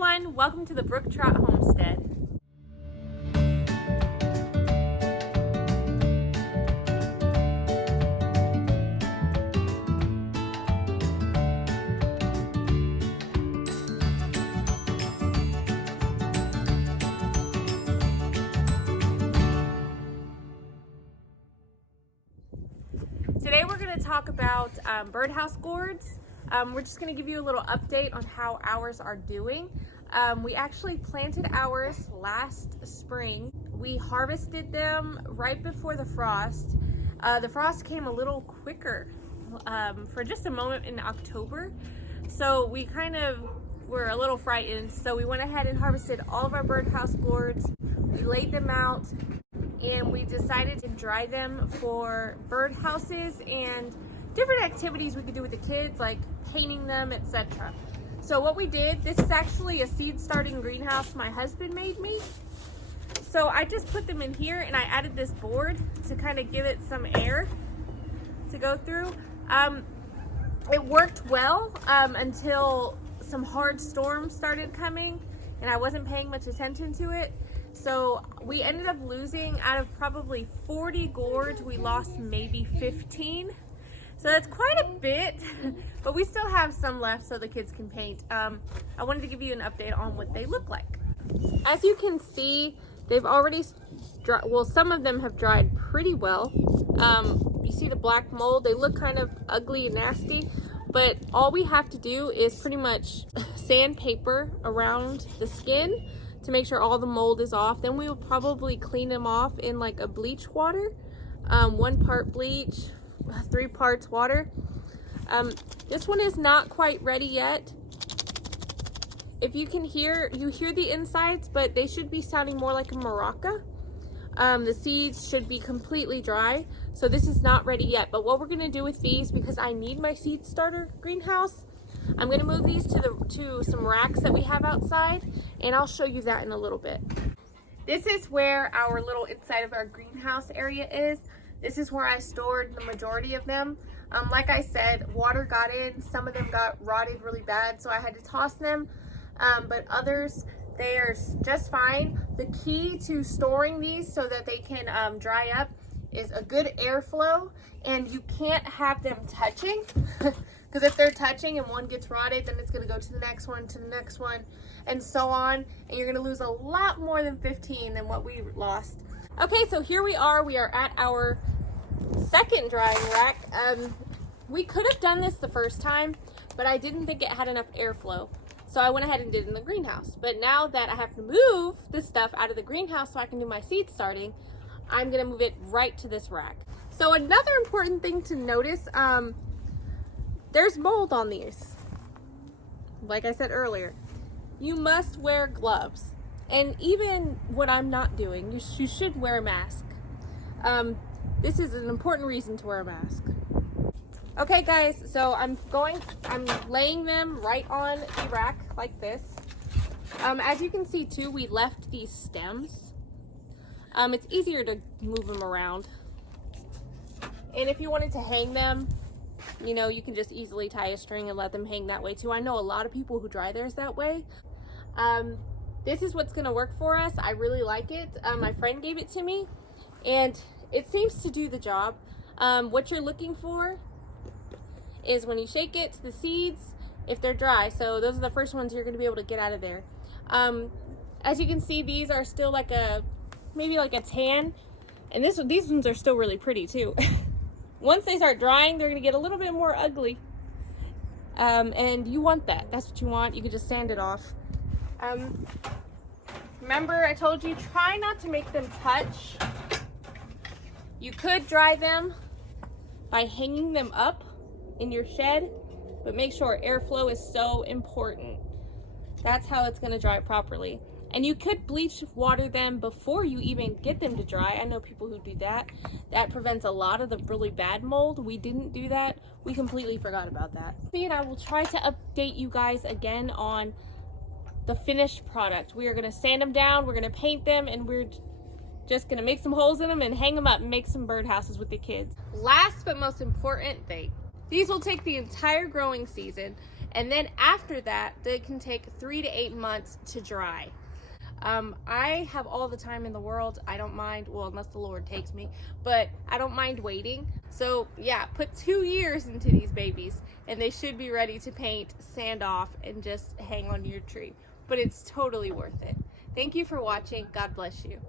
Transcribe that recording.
everyone, welcome to the Brook Trout Homestead. Today we're going to talk about birdhouse gourds. We're just going to give you a little update on how ours are doing. We actually planted ours last spring. We harvested them right before the frost. The frost came a little quicker for just a moment in October. So we kind of were a little frightened. So we went ahead and harvested all of our birdhouse gourds. We laid them out and we decided to dry them for birdhouses and different activities we could do with the kids, like painting them, etc. So what we did, this is actually a seed starting greenhouse my husband made me. So I just put them in here and I added this board to kind of give it some air to go through. It worked well until some hard storms started coming and I wasn't paying much attention to it. So we ended up losing, out of probably 40 gourds, we lost maybe 15. So that's quite a bit, but we still have some left so the kids can paint. I wanted to give you an update on what they look like. As you can see, they've already dried, well, some of them have dried pretty well. You see the black mold, they look kind of ugly and nasty, but all we have to do is pretty much sandpaper around the skin to make sure all the mold is off. Then we will probably clean them off in like a bleach water, 1 part bleach, 3 parts water. This one is not quite ready yet. If you can hear, you hear the insides, but they should be sounding more like a maraca. The seeds should be completely dry, so this is not ready yet. But what we're gonna do with these, because I need my seed starter greenhouse, I'm gonna move these to some racks that we have outside, and I'll show you that in a little bit. This is where our little inside of our greenhouse area is. This is where I stored the majority of them. Like I said, water got in, some of them got rotted really bad, so I had to toss them, but others, they are just fine. The key to storing these so that they can dry up is a good airflow, and you can't have them touching, because if they're touching and one gets rotted, then it's gonna go to the next one, and so on, and you're gonna lose a lot more than 15 than what we lost. Okay, so here we are at our second drying rack. We could have done this the first time, but I didn't think it had enough airflow. So I went ahead and did it in the greenhouse. But now that I have to move this stuff out of the greenhouse so I can do my seed starting, I'm gonna move it right to this rack. So another important thing to notice, there's mold on these. Like I said earlier, you must wear gloves. And even when I'm not doing, you should wear a mask. This is an important reason to wear a mask. Okay guys, so I'm laying them right on the rack like this. As you can see too, we left these stems. It's easier to move them around. And if you wanted to hang them, you know, you can just easily tie a string and let them hang that way too. I know a lot of people who dry theirs that way. This is what's gonna work for us. I really like it. My friend gave it to me and it seems to do the job. What you're looking for is when you shake it, the seeds, if they're dry. So those are the first ones you're gonna be able to get out of there. As you can see, these are still like maybe like a tan, and these ones are still really pretty too. Once they start drying, they're gonna get a little bit more ugly. And you want that. That's what you want. You can just sand it off. Remember I told you, try not to make them touch. You could dry them by hanging them up in your shed, but make sure airflow is so important. That's how it's going to dry properly. And you could bleach water them before you even get them to dry. I know people who do that. That prevents a lot of the really bad mold. We didn't do that. We completely forgot about that. And I will try to update you guys again on the finished product. We are going to sand them down, we're going to paint them, and we're just going to make some holes in them and hang them up and make some birdhouses with the kids. Last but most important thing, these will take the entire growing season, And then after that, they can take 3 to 8 months to dry. I have all the time in the world. I don't mind, well, unless the Lord takes me, but I don't mind waiting. So yeah, put 2 years into these babies and they should be ready to paint, sand off, and just hang on your tree. But it's totally worth it. Thank you for watching. God bless you.